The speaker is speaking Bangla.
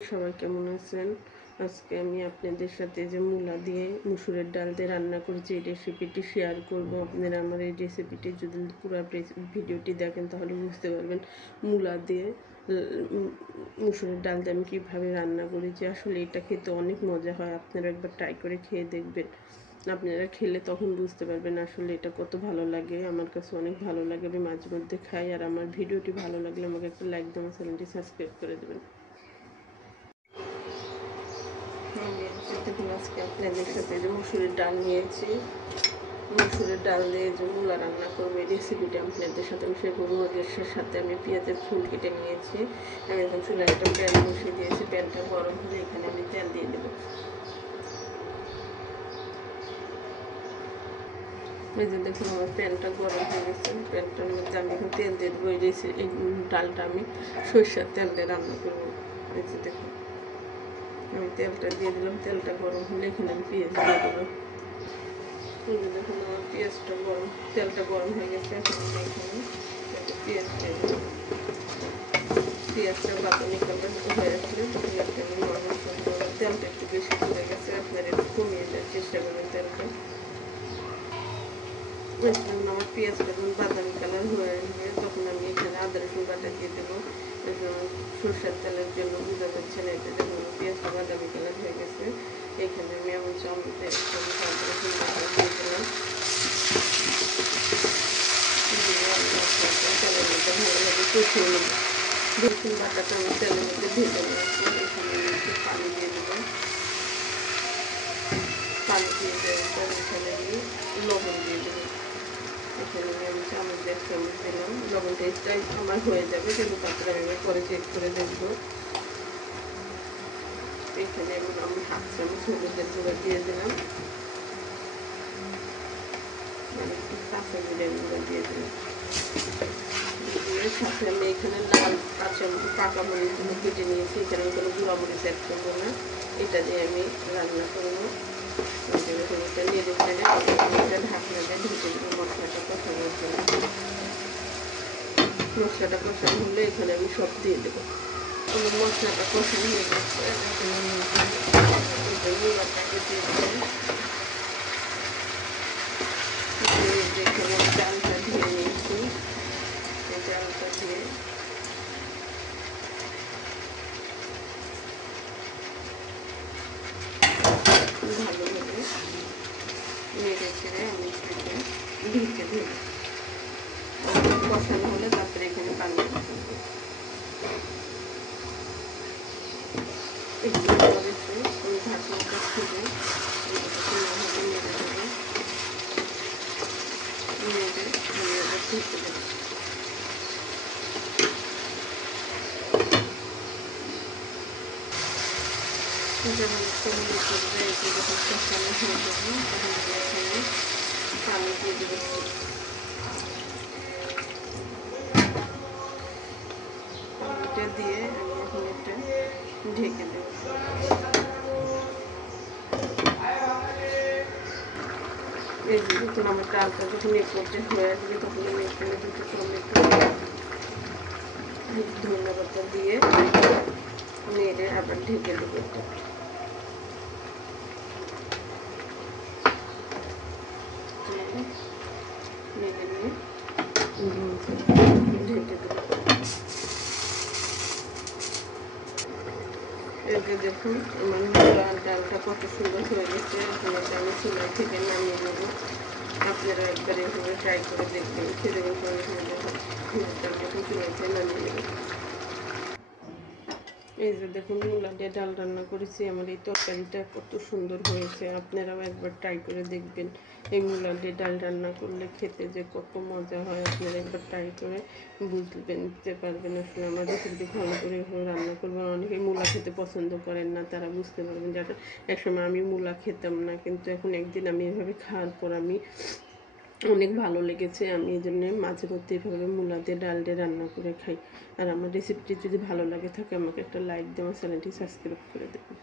সবাই কেমন আছেন? আজকে আমি আপনাদের সাথে যে মূলা দিয়ে মুসুরের ডাল দিয়ে রান্না করেছি এই রেসিপিটি শেয়ার করব। আপনারা আমার এই রেসিপিটি যদি পুরো ভিডিওটি দেখেন তাহলে বুঝতে পারবেন মূলা দিয়ে মুসুরের ডাল দিয়ে আমি কীভাবে রান্না করেছি। আসলে এটা খেতে অনেক মজা হয়, আপনারা একবার ট্রাই করে খেয়ে দেখবেন। আপনারা খেলে তখন বুঝতে পারবেন আসলে এটা কত ভালো লাগে। আমার কাছে অনেক ভালো লাগে, আমি মাঝে মধ্যে খাই। আর আমার ভিডিওটি ভালো লাগলে আমাকে একটা লাইক দিয়ে আমার চ্যানেলটি সাবস্ক্রাইব করে দেবেন। দেখুন আজকে আপনাদের সাথে যে মুসুরের ডাল নিয়েছি, মুসুরের ডাল দিয়ে যে মূলা রান্না করবো এই রেসিপিটা আপনাদের সাথে আমি শেয়ার করবো। মরিচের সাথে আমি পেঁয়াজের ফুল কেটে নিয়েছি। আমি এখন চুলায় একটা প্যান বসিয়ে দিয়েছি। প্যানটা গরম হলে এখানে আমি তেল দিয়ে দেবো। এই যে দেখুন আমার প্যানটা গরম হয়ে গেছে। প্যানটার মধ্যে আমি এখন তেল দিয়ে দেবো। এই ডালটা আমি সরষের তেল দিয়ে রান্না করবো। এই যে দেখুন আমি তেলটা দিয়ে দিলাম। তেলটা গরম হলে এখানে আমি পেঁয়াজ দিয়ে দেবো। দেখুন আমার তেলটা গরম হয়ে গেছে। এখন আমি এখানে পেঁয়াজ দিয়ে দেবো। পেঁয়াজটা বাদামি কালার হয়ে আসলে তখন একটা আমি নরম করবো। তেলটা একটু বেশি পড়ে গেছে, আপনারা একটু কমিয়ে দেওয়ার চেষ্টা করবেন তেলটা। আমার পেঁয়াজটা যখন বাদামি কালার হয়ে আসবে তখন আমি এখানে আদা রসুন বাটা দিয়ে দেবো। সরষের তেলের জন্য বোঝা যাচ্ছে না, এটা যখন পেঁয়াজটা বাদামি কালার হয়ে গেছে এখানে আমি এমন চামচে আদা রসুন বাটা দিয়ে দিলাম। তেলের মধ্যে ভালোভাবে কষিয়ে নেব। রসুন বাটাটা আমি তেলের মধ্যে ভেজে নিয়েছি। এখানে আমি একটু পানি দিয়ে দেবো। পানি দিয়ে দেওয়ার পর এখানে আমি লবণ দিয়ে দেবো। এখানে আমি চামচ 1 চামচ দিলাম। লবণ টেস্টটা আমার হয়ে যাবে, কিন্তু তারপরে আমি পরে চেক করে দেখব। এখানে আমি 1/2 চামচ হলুদের গুঁড়ো দিয়ে দিলাম। কাঁচা জিরের গুঁড়ো দিয়ে দিলাম। সাথে আমি এখানে লাল পাকা মরিচগুলো কেটে নিয়েছি। এখানে আমি কোনো গুঁড়া মরিচ অ্যাড করবো না, এটা দিয়ে আমি রান্না করবো। এটা নেড়ে চেড়ে ঢাকনা দিয়ে ঢেকে দেবো মশলাটা কষানোর জন্য। মশলাটা কষানো হলে এখানে আমি সব দিয়ে দেবো। মশলাটা কষানো হয়ে গেছে, এখন আমি মূলাটাকে দিয়ে দেবো। এখানে ডালটা ধুয়ে নিয়েছি, এই ডালটা দিয়ে ভালোভাবে নেড়ে চেড়ে আমি এটাকে ঢেকে দেবো। কষানো হলে তারপরে এখানে পানি দেবো। একটু করেছে ওই ঢাকনাটা খুলে সুন্দরভাবে নেড়ে দেবো। নেড়ে আমি আবার ঢেকে দেবো। যেমন একটা মনে করবে এটি যখন কষানো হয়ে যাবে তখন আমি এখানে পানি দিয়ে দেবো। পানিটা দিয়ে আমি এখন এটা ঢেকে দেবো। এই যে যখন আমার ডালটা যখন এ পর্যায়ে হয়ে আসবে তখন আমি এখানে 2 টমেটো ধনেপাতা দিয়ে নেড়ে আবার ঢেকে দেবো। এটা নেড়ে নিয়ে ঢেকে দেবো। এই যে দেখুন আমার ডালটা কত সুন্দর হয়ে গেছে। এখন এটা আমি চুলাই থেকে নামিয়ে নেবো। আপনারা একবার এইভাবে ট্রাই করে দেখবেন, খেতে কিন্তু অনেক মজা হয়। আমি এখন চুলাই থেকে নামিয়ে নেবো। এই যে দেখুন মূলা দিয়ে ডাল রান্না করেছি। আমার এই তরকারিটা কত সুন্দর হয়েছে, আপনারাও একবার ট্রাই করে দেখবেন। এই মূলা দিয়ে ডাল রান্না করলে খেতে যে কত মজা হয়, আপনারা একবার ট্রাই করে বুঝতে পারবেন। আসলে আমার রেসিপিটি ভালো করে রান্না করবেন। অনেকে মূলা খেতে পছন্দ করেন না, তারা বুঝতে পারবেন। যাতে একসময় আমি মূলা খেতাম না, কিন্তু এখন একদিন আমি এভাবে খাওয়ার পর আমি অনেক ভালো লেগেছে। আমি এই জন্য মাঝে মধ্যে এভাবে মূলা দিয়ে ডাল দিয়ে রান্না করে খাই। আর আমার রেসিপিটি যদি ভালো লাগে থাকে আমাকে একটা লাইক দিয়ে আমার চ্যানেলটি সাবস্ক্রাইব করে দেবেন।